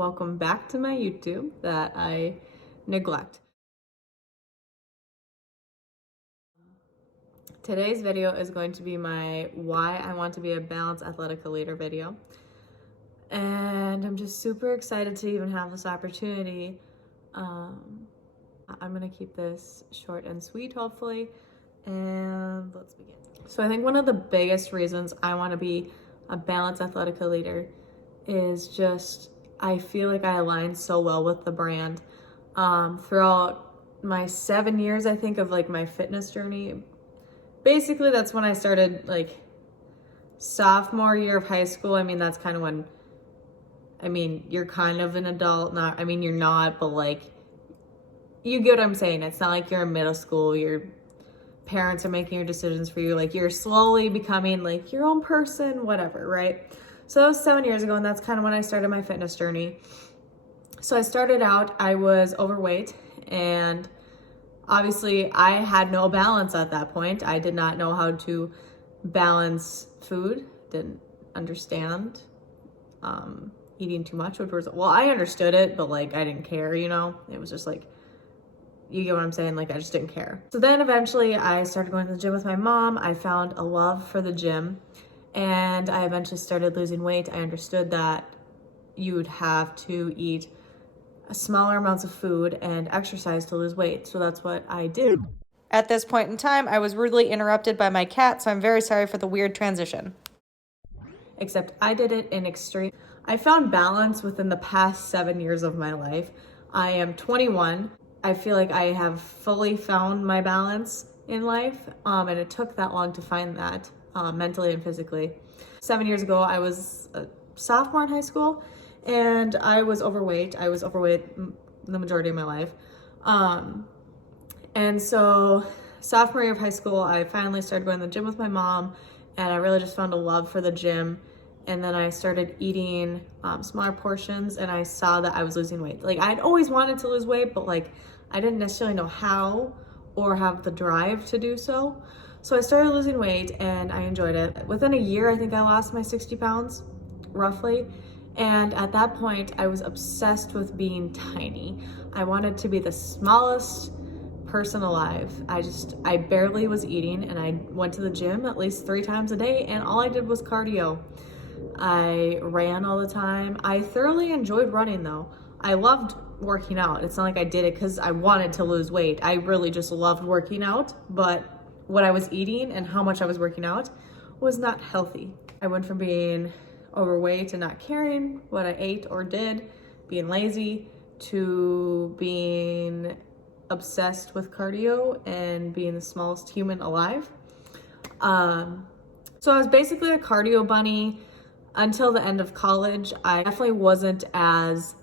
welcome back to my YouTube that I neglect. Today's video is going to be my why I want to be a balanced Athletica leader video. And I'm just super excited to even have this opportunity. I'm gonna keep this short and sweet, hopefully, and let's begin. So I think one of the biggest reasons I want to be a balanced Athletica leader is just I feel like I align so well with the brand. Throughout my 7 years, I think, of like my fitness journey, basically that's when I started, like sophomore year of high school. I mean, that's kind of when, I mean, you're kind of an adult, not, I mean, you're not, but like, you get what I'm saying. It's not like you're in middle school, your parents are making your decisions for you. Like, you're slowly becoming like your own person, whatever, right? So that was 7 years ago, and that's kind of when I started my fitness journey. So I started out, I was overweight, and obviously I had no balance at that point. I did not know how to balance food, didn't understand eating too much, which was, well, I understood it, but like I didn't care, you know? It was just like, you get what I'm saying? Like, I just didn't care. So then eventually I started going to the gym with my mom. I found a love for the gym, and I eventually started losing weight. I understood that you would have to eat smaller amounts of food and exercise to lose weight. So that's what I did. At this point in time, I was rudely interrupted by my cat, so I'm very sorry for the weird transition. Except I did it in extreme. I found balance within the past 7 years of my life. I am 21. I feel like I have fully found my balance in life, and it took that long to find that mentally and physically. 7 years ago, I was a sophomore in high school, and I was overweight. I was overweight the majority of my life. And so sophomore year of high school, I finally started going to the gym with my mom, and I really just found a love for the gym. And then I started eating smaller portions, and I saw that I was losing weight. Like, I'd always wanted to lose weight, but like, I didn't necessarily know how or have the drive to do so. So I started losing weight, and I enjoyed it. Within a year, I think I lost my 60 pounds, roughly. And at that point, I was obsessed with being tiny. I wanted to be the smallest person alive. I barely was eating, and I went to the gym at least 3 times a day, and all I did was cardio. I ran all the time. I thoroughly enjoyed running, though. I loved working out. It's not like I did it because I wanted to lose weight. I really just loved working out, but what I was eating and how much I was working out was not healthy. I went from being overweight and not caring what I ate or did, being lazy, to being obsessed with cardio and being the smallest human alive. So I was basically a cardio bunny until the end of college. I definitely wasn't as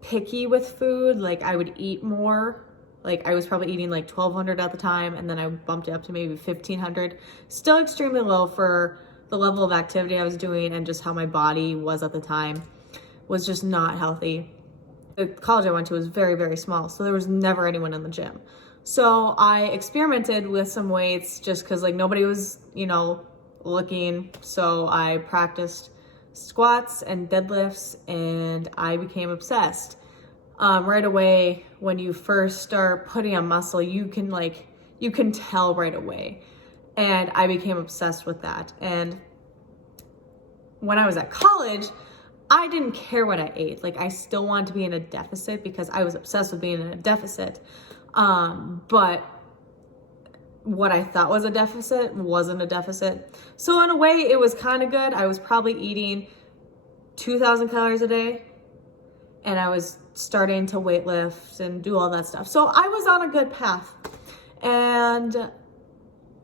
picky with food. Like, I would eat more. Like, I was probably eating like 1,200 at the time, and then I bumped it up to maybe 1,500. Still extremely low for the level of activity I was doing, and just how my body was at the time was just not healthy. The college I went to was very, very small, so there was never anyone in the gym. So I experimented with some weights just because like nobody was, you know, looking. So I practiced squats and deadlifts, and I became obsessed. Right away, when you first start putting on muscle, you can tell right away. And I became obsessed with that. And when I was at college, I didn't care what I ate. Like, I still wanted to be in a deficit because I was obsessed with being in a deficit. But what I thought was a deficit wasn't a deficit. So in a way, it was kind of good. I was probably eating 2,000 calories a day, and I was starting to weight lift and do all that stuff. So I was on a good path, and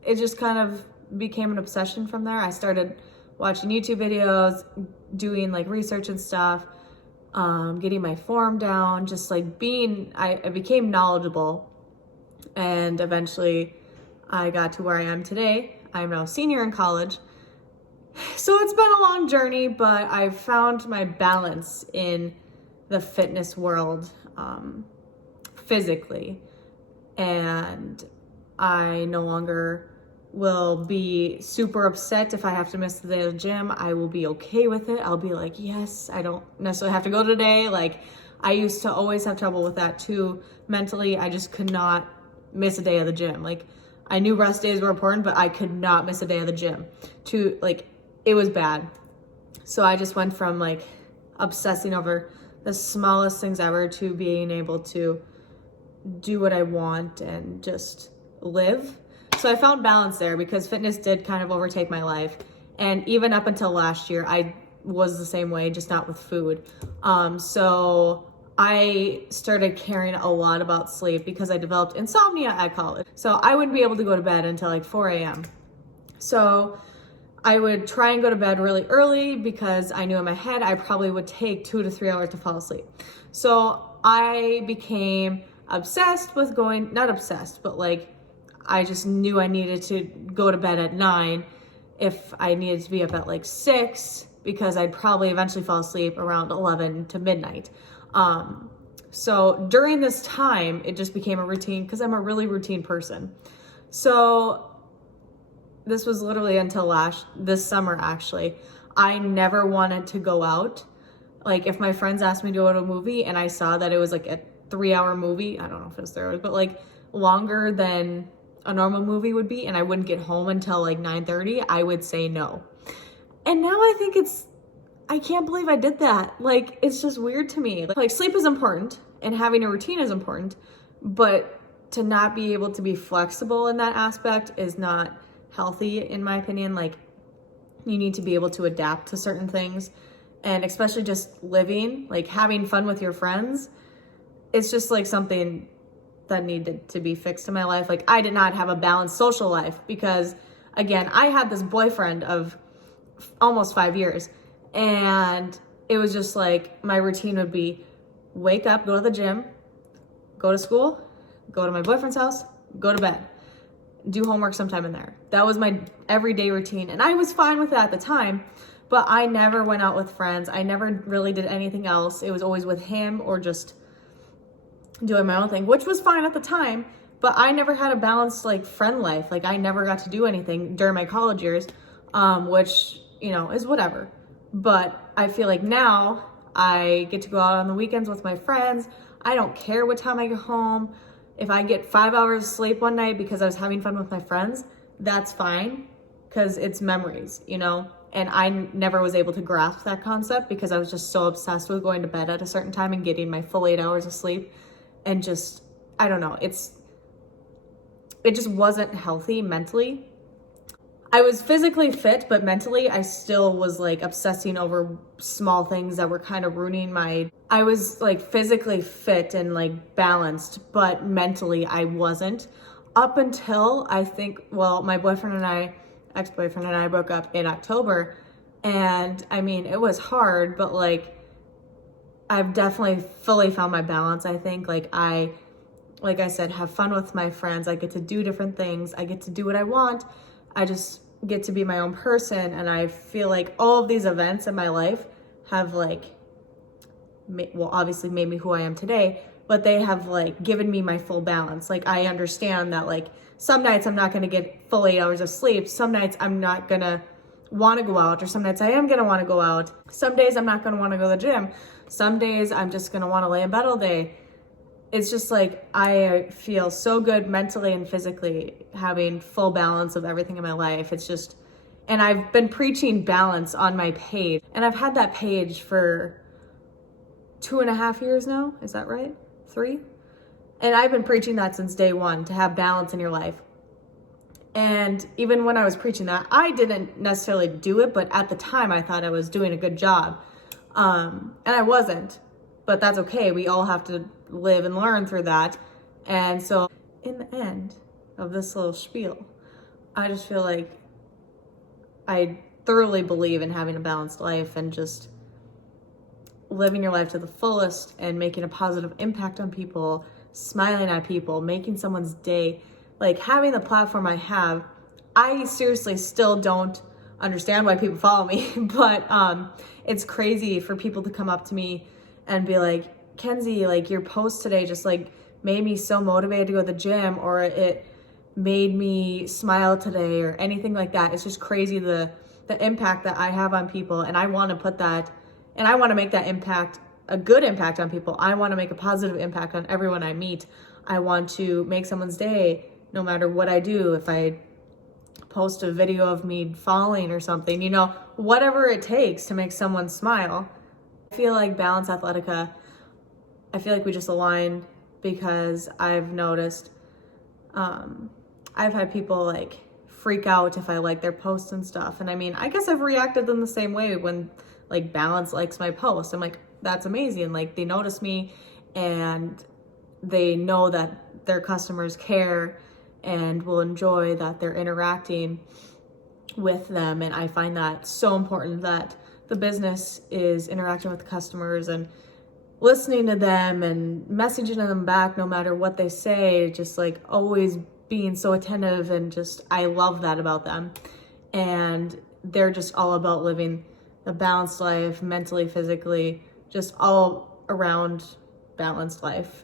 it just kind of became an obsession from there. I started watching YouTube videos, doing like research and stuff, getting my form down, just like I became knowledgeable, and eventually I got to where I am today. I'm now a senior in college. So it's been a long journey, but I've found my balance in the fitness world, physically, and I no longer will be super upset if I have to miss the day of the gym. I will be okay with it. I'll be like, yes, I don't necessarily have to go today. Like, I used to always have trouble with that too. Mentally, I just could not miss a day of the gym. Like, I knew rest days were important, but I could not miss a day of the gym. It was bad. So I just went from like obsessing over the smallest things ever to being able to do what I want and just live. So I found balance there because fitness did kind of overtake my life. And even up until last year, I was the same way, just not with food. So I started caring a lot about sleep because I developed insomnia at college. So I wouldn't be able to go to bed until like 4 a.m. So I would try and go to bed really early because I knew in my head I probably would take 2 to 3 hours to fall asleep. So I became obsessed with not obsessed, but like I just knew I needed to go to bed at 9 if I needed to be up at like 6 because I'd probably eventually fall asleep around 11 to midnight. So during this time, it just became a routine because I'm a really routine person. So this was literally until this summer, actually. I never wanted to go out. Like, if my friends asked me to go to a movie and I saw that it was like a 3-hour movie, I don't know if it was 3 hours, but like longer than a normal movie would be, and I wouldn't get home until like 9:30, I would say no. And now I think I can't believe I did that. Like, it's just weird to me. Like, sleep is important and having a routine is important, but to not be able to be flexible in that aspect is not healthy, in my opinion. Like, you need to be able to adapt to certain things, and especially just living, like having fun with your friends. It's just like something that needed to be fixed in my life. Like, I did not have a balanced social life because, again, I had this boyfriend of almost 5 years, and it was just like my routine would be wake up, go to the gym, go to school, go to my boyfriend's house, go to bed, do homework sometime in there. That was my everyday routine, and I was fine with that at the time, but I never went out with friends. I never really did anything else. It was always with him or just doing my own thing, which was fine at the time, but I never had a balanced like friend life. Like, I never got to do anything during my college years, which, is whatever. But I feel like now I get to go out on the weekends with my friends. I don't care what time I get home. If I get 5 hours of sleep one night because I was having fun with my friends, that's fine because it's memories, And I never was able to grasp that concept because I was just so obsessed with going to bed at a certain time and getting my full 8 hours of sleep. And just, I don't know, it just wasn't healthy mentally. I was physically fit, but mentally I still was like obsessing over small things that were kind of ruining I was like physically fit and like balanced, but mentally I wasn't, up until I think, my ex-boyfriend and I broke up in October. And I mean, it was hard, but like, I've definitely fully found my balance. I think like I said, have fun with my friends. I get to do different things. I get to do what I want. I just get to be my own person. And I feel like all of these events in my life have like, obviously made me who I am today, but they have like given me my full balance. Like, I understand that like some nights I'm not going to get full 8 hours of sleep. Some nights I'm not going to want to go out, or some nights I am going to want to go out. Some days I'm not going to want to go to the gym. Some days I'm just going to want to lay in bed all day. It's just like, I feel so good mentally and physically having full balance of everything in my life. It's just, and I've been preaching balance on my page, and I've had that page for 2.5 years now. Is that right? 3? And I've been preaching that since day one, to have balance in your life. And even when I was preaching that, I didn't necessarily do it, but at the time I thought I was doing a good job. And I wasn't, but that's okay. We all have to live and learn through that. And so in the end of this little spiel, I just feel like I thoroughly believe in having a balanced life and just living your life to the fullest and making a positive impact on people, smiling at people, making someone's day. Like, having the platform I have, I seriously still don't understand why people follow me, but it's crazy for people to come up to me and be like, Kenzie, like, your post today just like made me so motivated to go to the gym, or it made me smile today or anything like that. It's just crazy the impact that I have on people, and I want to put that, and I want to make that impact a good impact on people. I want to make a positive impact on everyone I meet. I want to make someone's day no matter what I do. If I post a video of me falling or something, you know, whatever it takes to make someone smile. I feel like Balance Athletica, I feel like we just align, because I've noticed I've had people like freak out if I like their posts and stuff. And I mean, I guess I've reacted in the same way when like Balance likes my post. I'm like, that's amazing. Like, they notice me and they know that their customers care and will enjoy that they're interacting with them. And I find that so important, that the business is interacting with the customers and listening to them and messaging them back no matter what they say, just like always being so attentive, and just I love that about them. And they're just all about living a balanced life, mentally, physically, just all around balanced life.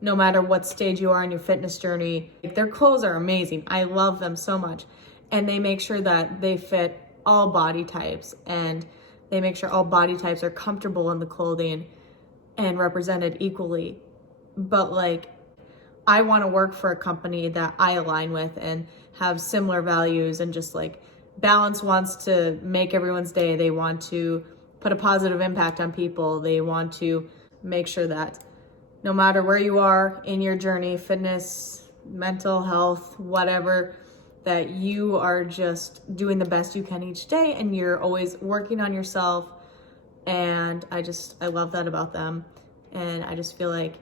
No matter what stage you are in your fitness journey, their clothes are amazing. I love them so much. And they make sure that they fit all body types, and they make sure all body types are comfortable in the clothing and represented equally. But like, I want to work for a company that I align with and have similar values, and just like Balance wants to make everyone's day. They want to put a positive impact on people. They want to make sure that no matter where you are in your journey, fitness, mental health, whatever, that you are just doing the best you can each day, and you're always working on yourself. And I love that about them. And I just feel like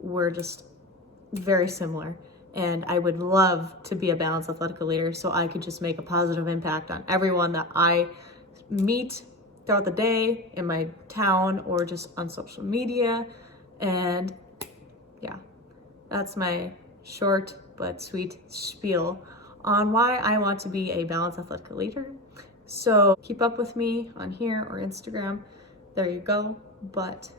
we're just very similar. And I would love to be a Balanced Athletica leader, so I could just make a positive impact on everyone that I meet throughout the day in my town or just on social media. And yeah, that's my short but sweet spiel on why I want to be a Balanced Athletica leader. So keep up with me on here or Instagram. There you go. But